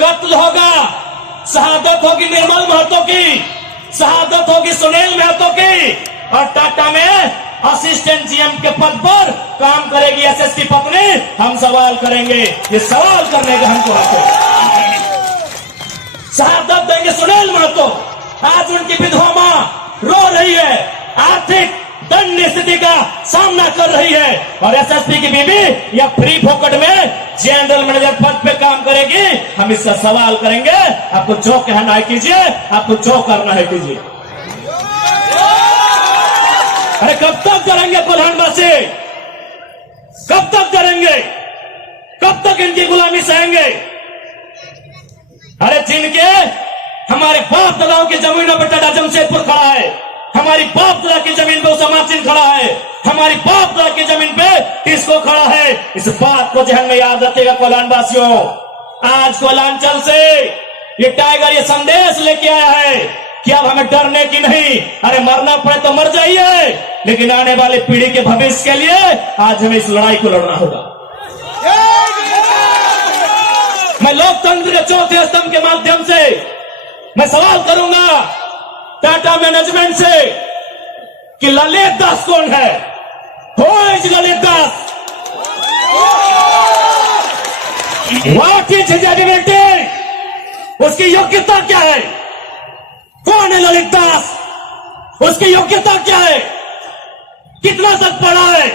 कत्ल होगा, शहादत होगी निर्मल महतो की, शहादत होगी सुनील महतो की, और टाटा में असिस्टेंट जीएम के पद पर काम करेगी एसएसपी पत्नी। हम सवाल करेंगे, ये सवाल करने का हमको हक है। शहादत देंगे सुनील महतो। आज उनकी विधवा मां रो रही है, आर्थिक दंड स्थिति का सामना कर रही है, और एसएसपी की बीबी या फ्री फोकट में जनरल मैनेजर पद पे काम करेगी। हम इसका सवाल करेंगे। आपको जो कहना है कीजिए, आपको जो करना है कीजिए। अरे कब तक करेंगे कोल्हानवासी? कब तक करेंगे? कब तक इनकी गुलामी सहेंगे? अरे जिनके हमारे बाप दादाओं की जमीनों पर टाटा जमशेदपुर खड़ा है, हमारी बाप दादा की जमीन पे उसामा सिंह खड़ा है, हमारी बाप दादा की जमीन पे किसको खड़ा है, इस बात को जहन में याद रखिएगा कोल्हानवासियों। आज कोल्हांचल से ये टाइगर ये संदेश लेके आया है कि अब हमें डरने की नहीं, अरे मरना पड़े तो मर जाइए, लेकिन आने वाली पीढ़ी के भविष्य के लिए आज हमें इस लड़ाई को लड़ना होगा। मैं लोकतंत्र के चौथे स्तंभ के माध्यम से मैं सवाल करूंगा टाटा मैनेजमेंट से कि ललित दास कौन है? Who is Lalit Das? What is his ability? उसकी योग्यता क्या है? कौन है ललित दास? उसकी योग्यता क्या है? कितना तक पढ़ा है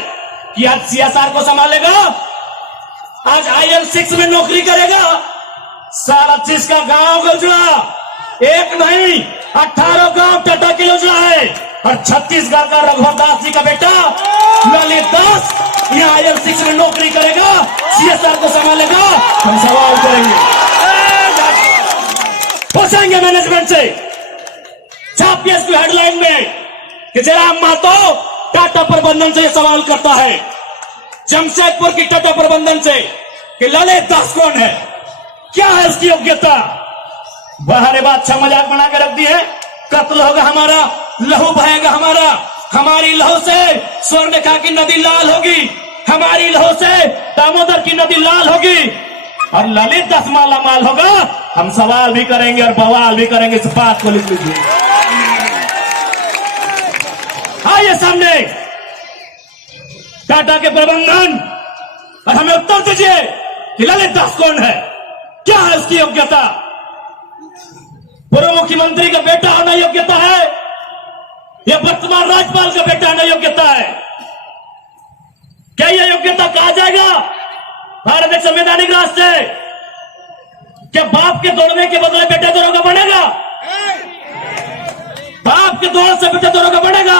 कि आज सीएसआर को संभालेगा? आज IL6 में नौकरी करेगा? सारा चीज का गांव गजुआ, एक नहीं 18 गांव टाटा की योजना है, और छत्तीसगढ़ का रघुवर दास जी का बेटा ललित दास यहाँ IL6 में नौकरी करेगा, सीएसआर को संभालेगा। हम सवाल करेंगे, पूछेंगे मैनेजमेंट से, छापिए इसकी हेडलाइन में कि जयराम महतो टाटा प्रबंधन से सवाल करता है, जमशेदपुर की टाटा प्रबंधन से, कि ललित दास कौन है, क्या है उसकी योग्यता? बाहर बादशाह मजाक बना के रख दी है। कत्ल होगा हमारा, लहू बहेगा हमारा, हमारी लहू से स्वर्णरेखा की नदी लाल होगी, हमारी लहू से दामोदर की नदी लाल होगी, और ललित दास माला माल होगा। हम सवाल भी करेंगे और बवाल भी करेंगे, इस बात को लिख लीजिए। आइए सामने टाटा के प्रबंधन, और हमें उत्तर दीजिए कि ललित दास कौन है, क्या है उसकी योग्यता? पूर्व मुख्यमंत्री का बेटा होना योग्यता है या वर्तमान राज्यपाल का बेटा होना योग्यता है? क्या यह योग्यता कहा जाएगा भारत एक संवैधानिक राष्ट्र है? क्या बाप के दौड़ने के बदले बेटा दौड़ोगा बनेगा? बाप के दौड़ से बेटा दौड़ोगा बनेगा?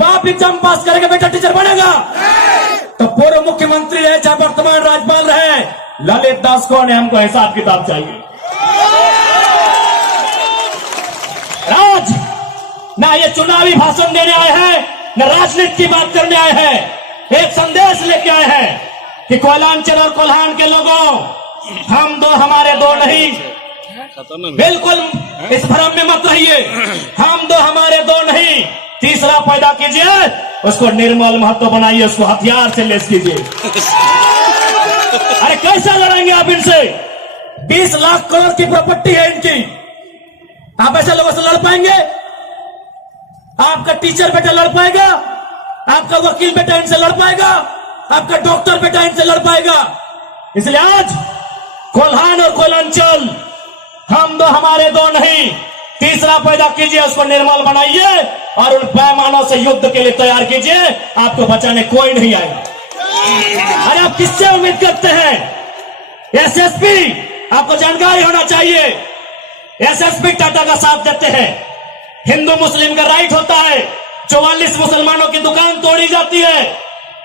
बाप एग्जाम पास करेगा, बेटा टीचर बनेगा? तो पूर्व मुख्यमंत्री है चाहे वर्तमान राज्यपाल रहे, ललित दास कौन है? हमको हिसाब किताब चाहिए। आज ना ये चुनावी भाषण देने आए हैं, न राजनीति की बात करने आए हैं। एक संदेश लेके आए हैं कि कोयलांचल और कोल्हान के लोगों, हम दो हमारे दो नहीं, बिल्कुल इस भ्रम में मत रहिए। हम दो हमारे दो नहीं, तीसरा पैदा कीजिए, उसको निर्मल महतो बनाइए, उसको हथियार से लेस कीजिए। अरे कैसे लड़ेंगे आप इनसे? 20 लाख करोड़ की प्रॉपर्टी है इनकी, आप ऐसे लोगों से लड़ पाएंगे? आपका टीचर बेटा लड़ पाएगा? आपका वकील बेटा इनसे लड़ पाएगा? आपका डॉक्टर बेटा इनसे लड़ पाएगा? इसलिए आज कोल्हान और कोयलांचल, हम दो हमारे दो नहीं, तीसरा पैदा कीजिए, उसको निर्मल बनाइए, और उन पैमानों से युद्ध के लिए तैयार कीजिए। आपको बचाने कोई नहीं आएगा। अरे आप किससे उम्मीद करते हैं? एसएसपी, आपको जानकारी होना चाहिए, एसएसपी टाटा का साथ देते हैं। हिंदू मुस्लिम का राइट होता है, 44 मुसलमानों की दुकान तोड़ी जाती है,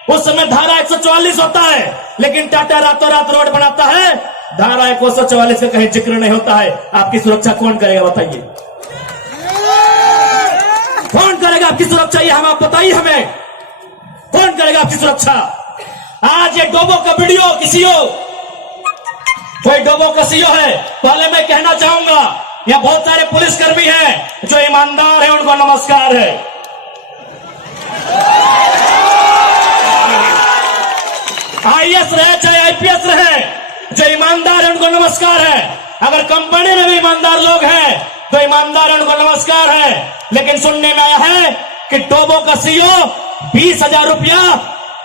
उस समय धारा 144 होता है, लेकिन टाटा रातों रात रोड बनाता है, धारा 144 का कहीं जिक्र नहीं होता है। आपकी सुरक्षा कौन करेगा बताइए? कौन करेगा आपकी सुरक्षा? ये हम आप बताइए हमें, कौन करेगा आपकी सुरक्षा? आज ये डोबो का वीडियो किसी हो, कोई डोबो का सीओ है, पहले मैं कहना चाहूंगा यहाँ बहुत सारे पुलिसकर्मी हैं जो ईमानदार हैं, उनको नमस्कार है। आईएएस रहे चाहे आईपीएस रहे, जो ईमानदार है उनको नमस्कार है। अगर कंपनी में भी ईमानदार लोग हैं तो ईमानदार उनको नमस्कार है। लेकिन सुनने में आया है कि डोबो का सीईओ 20,000 रुपया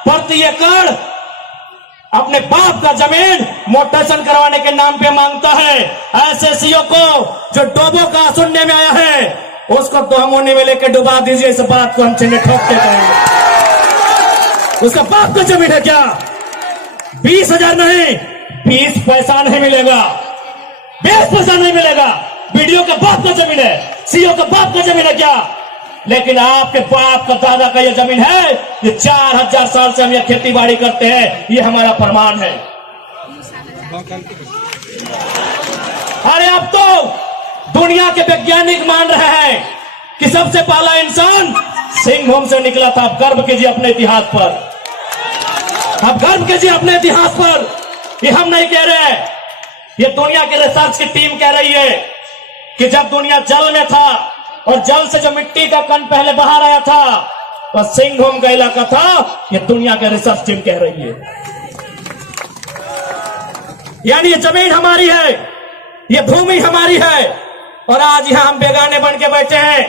प्रति एकड़ अपने बाप का जमीन मोटेशन करवाने के नाम पे मांगता है। ऐसे सीईओ को जो डोबो का सुनने में आया है उसको तो हम होने में लेकर डुबा दीजिए। इस बात को हम चिन्ह ठोकते करेंगे। उसका बाप का जमीन है क्या? 20,000 नहीं, 20 पैसा नहीं मिलेगा, 20 पैसा नहीं मिलेगा। वीडियो का बाप का जमीन है, सीईओ का बाप का जमीन है क्या? लेकिन आपके बाप का दादा का यह जमीन है। ये 4,000 साल से हम यह खेती बाड़ी करते हैं, ये हमारा प्रमाण है। अरे अब तो दुनिया के वैज्ञानिक मान रहे हैं कि सबसे पहला इंसान सिंहभूम से निकला था। आप गर्व कीजिए अपने इतिहास पर, आप गर्व कीजिए अपने इतिहास पर। ये हम नहीं कह रहे हैं, ये दुनिया की रिसर्च की टीम कह रही है कि जब दुनिया जल में था और जल से जो मिट्टी का कण पहले बाहर आया था वह सिंहभूम का इलाका था। ये दुनिया की रिसर्च टीम कह रही है। यानी ये जमीन हमारी है, ये भूमि हमारी है। और आज यहां हम बेगाने बन के बैठे हैं,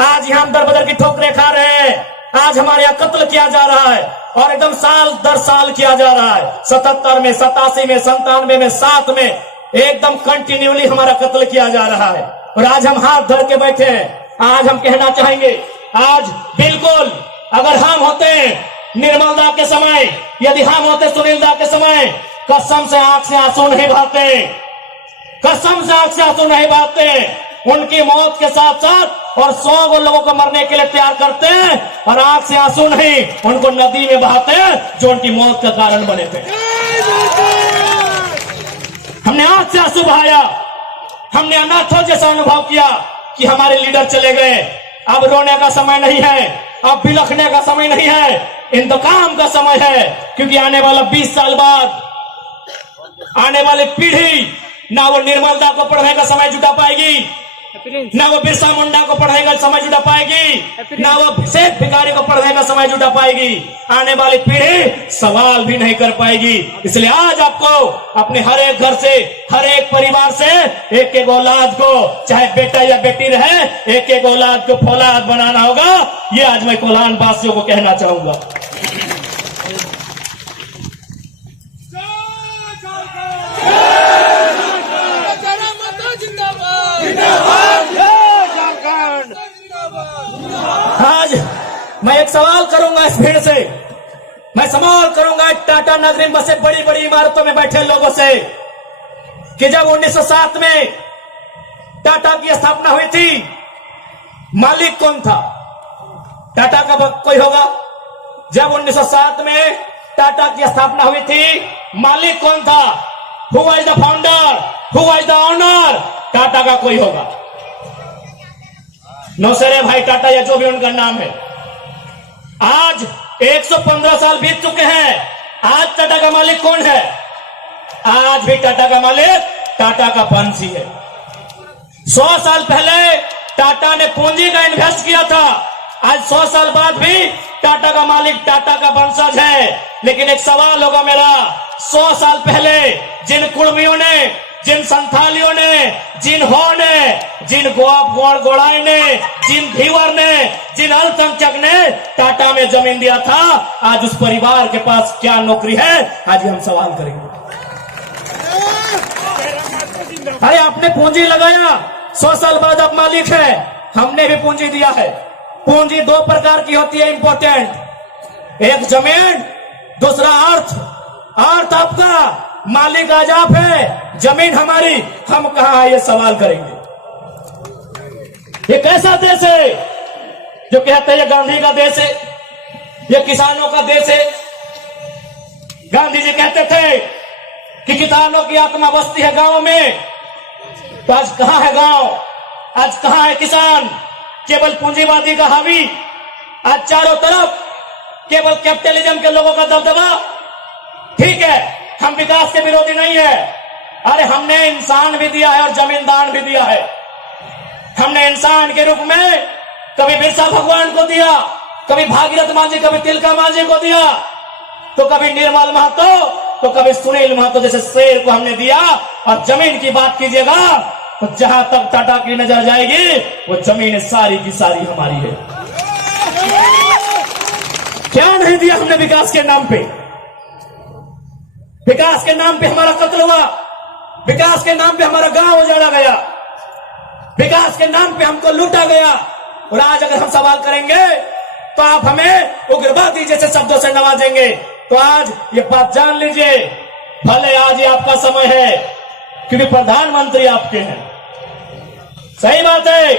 आज यहां हम दर बदर की ठोकरें खा रहे हैं। आज हमारे यहां कत्ल किया जा रहा है और एकदम साल दर साल किया जा रहा है। 77 में, 87 में, 97 में, 7 में एकदम कंटिन्यूली हमारा कत्ल किया जा रहा है। और आज हम हाथ धर के बैठे हैं। आज हम कहना चाहेंगे, आज बिल्कुल अगर हम होते निर्मल दा के समय, यदि हम होते सुनील दा के समय, कसम से आंख से आंसू नहीं बहाते, कसम से आंख से आंसू नहीं बहाते। उनकी मौत के साथ साथ और 100 लोगों को मरने के लिए तैयार करते हैं और आंख से आंसू नहीं, उनको नदी में बहाते हैं जो उनकी मौत का कारण बने थे। हमने आंख से आंसू बहाया, हमने अनाथों जैसा अनुभव किया कि हमारे लीडर चले गए। अब रोने का समय नहीं है, अब बिलखने का समय नहीं है, इंतकाम का समय है। क्योंकि आने वाला 20 साल बाद आने वाली पीढ़ी ना वो निर्मल दा को पढ़ने का समय जुटा पाएगी, ना वो बिरसा मुंडा को पढ़ने का समय जुटा पाएगी, ना वो शेख भिखारी को पढ़ने का समय जुटा पाएगी। आने वाली पीढ़ी सवाल भी नहीं कर पाएगी। इसलिए आज आपको अपने हर एक घर से, हर एक परिवार से एक एक औलाद को, चाहे बेटा या बेटी रहे, एक एक औलाद को फौलाद बनाना होगा। ये आज मैं कोल्हान वासियों को कहना चाहूंगा। आज मैं एक सवाल करूंगा इस भीड़ से, मैं सवाल करूंगा टाटा नगरी में बसे बड़ी बड़ी इमारतों में बैठे लोगों से कि जब 1907 में टाटा की स्थापना हुई थी, मालिक कौन था? टाटा का कोई होगा? जब 1907 में टाटा की स्थापना हुई थी, मालिक कौन था? Who was the founder? Who was the owner? Tata का कोई होगा? नौसेरे भाई टाटा या जो भी उनका नाम है। आज 115 साल बीत चुके हैं। आज टाटा का मालिक कौन है? आज भी टाटा का मालिक टाटा का वंशी है। 100 साल पहले टाटा ने पूंजी का इन्वेस्ट किया था, आज 100 साल बाद भी टाटा का मालिक टाटा का वंशज है। लेकिन एक सवाल होगा मेरा, 100 साल पहले जिन कुर्मियों ने, जिन संथालियों ने, जिन हो ने, जिन गोड़ाई ने, जिन धीवर ने, जिन अल्पसंख्यक ने टाटा में जमीन दिया था, आज उस परिवार के पास क्या नौकरी है? आज हम सवाल करेंगे। अरे आपने पूंजी लगाया, 100 साल बाद आप मालिक है। हमने भी पूंजी दिया है। पूंजी 2 प्रकार की होती है इंपॉर्टेंट, एक जमीन, दूसरा अर्थ। अर्थ आपका, मालिक आज आप है, जमीन हमारी, हम कहां है? ये सवाल करेंगे। ये कैसा देश है जो कहते हैं ये गांधी का देश है, ये किसानों का देश है? गांधी जी कहते थे कि किसानों की आत्मा बसती है गांव में। तो आज कहां है गांव? आज कहां है किसान? केवल पूंजीवादी का हावी, आज चारों तरफ केवल कैपिटलिज्म के लोगों का दबदबा। ठीक है, हम विकास के विरोधी नहीं है। अरे हमने इंसान भी दिया है और जमींदार भी दिया है। हमने इंसान के रूप में कभी बिरसा भगवान को दिया, कभी भागीरथ मांझी, कभी तिलका मांझी को दिया, तो कभी निर्मल महतो तो कभी सुनील महतो जैसे शेर को हमने दिया। और जमीन की बात कीजिएगा तो जहां तक टाटा की नजर जाएगी वो जमीन सारी की सारी हमारी है। क्या नहीं दिया हमने विकास के नाम पे? विकास के नाम पे हमारा कत्ल हुआ, विकास के नाम पे हमारा गांव उजाड़ा गया, विकास के नाम पे हमको लूटा गया। और आज अगर हम सवाल करेंगे तो आप हमें उग्रवादी जैसे शब्दों से नवाजेंगे। तो आज ये बात जान लीजिए, भले आज ये आपका समय है क्योंकि प्रधानमंत्री आपके हैं। सही बात है,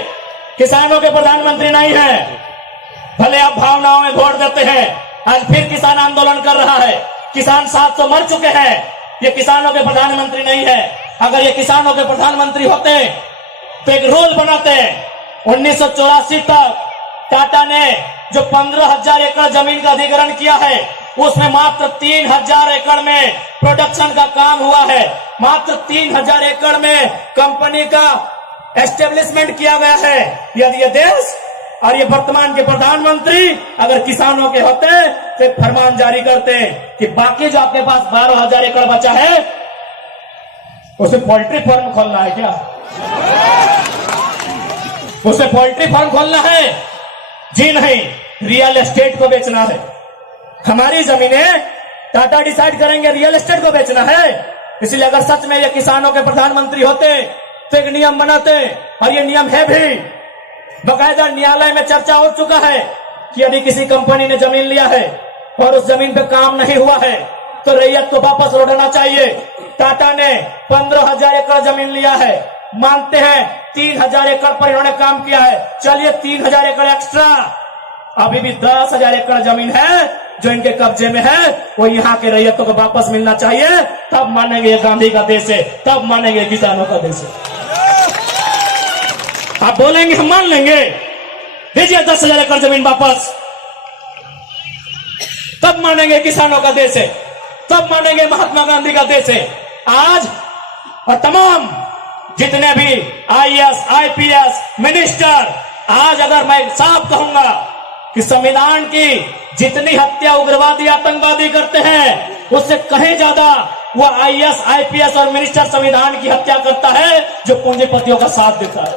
किसानों के प्रधानमंत्री नहीं है। भले आप भावनाओं में वोट देते हैं, आज फिर किसान आंदोलन कर रहा है, किसान 700 मर चुके हैं। ये किसानों के प्रधानमंत्री नहीं है। अगर ये किसानों के प्रधानमंत्री होते तो एक रूल बनाते। 1984 तक टाटा ने जो 15,000 एकड़ जमीन का अधिग्रहण किया है उसमें मात्र 3,000 एकड़ में प्रोडक्शन का काम हुआ है। मात्र 3,000 एकड़ में कंपनी का एस्टेब्लिशमेंट किया गया है। यदि ये देश और ये वर्तमान के प्रधानमंत्री अगर किसानों के होते तो एक फरमान जारी करते कि बाकी जो आपके पास 12,000 एकड़ बचा है उसमें पोल्ट्री फार्म खोलना है क्या? उसे पोल्ट्री फार्म खोलना है? जी नहीं, रियल एस्टेट को बेचना है। हमारी जमीनें टाटा डिसाइड करेंगे रियल एस्टेट को बेचना है। इसलिए अगर सच में ये किसानों के प्रधानमंत्री होते तो एक नियम बनाते, और ये नियम है भी, बकायदा न्यायालय में चर्चा हो चुका है कि यदि किसी कंपनी ने जमीन लिया है और उस जमीन पे काम नहीं हुआ है तो रैयत को वापस लौटाना चाहिए। टाटा ने 15,000 एकड़ जमीन लिया है, मानते हैं 3,000 एकड़ पर इन्होंने काम किया है, चलिए 3,000 एकड़ एक्स्ट्रा, अभी भी 10,000 एकड़ जमीन है जो इनके कब्जे में है, वो यहाँ के रैयतों को वापस मिलना चाहिए। तब मानेंगे गांधी का देश है, तब मानेंगे किसानों का देश है। आप बोलेंगे हम मान लेंगे, दीजिए 10,000 एकड़ जमीन वापस, तब मानेंगे किसानों का देश है, तब मानेंगे महात्मा गांधी का देश है। आज और तमाम जितने भी IAS, IPS मिनिस्टर, आज अगर मैं साफ कहूंगा कि संविधान की जितनी हत्या उग्रवादी आतंकवादी करते हैं उससे कहीं ज्यादा वो IAS, IPS और मिनिस्टर संविधान की हत्या करता है जो पूंजीपतियों का साथ देता है।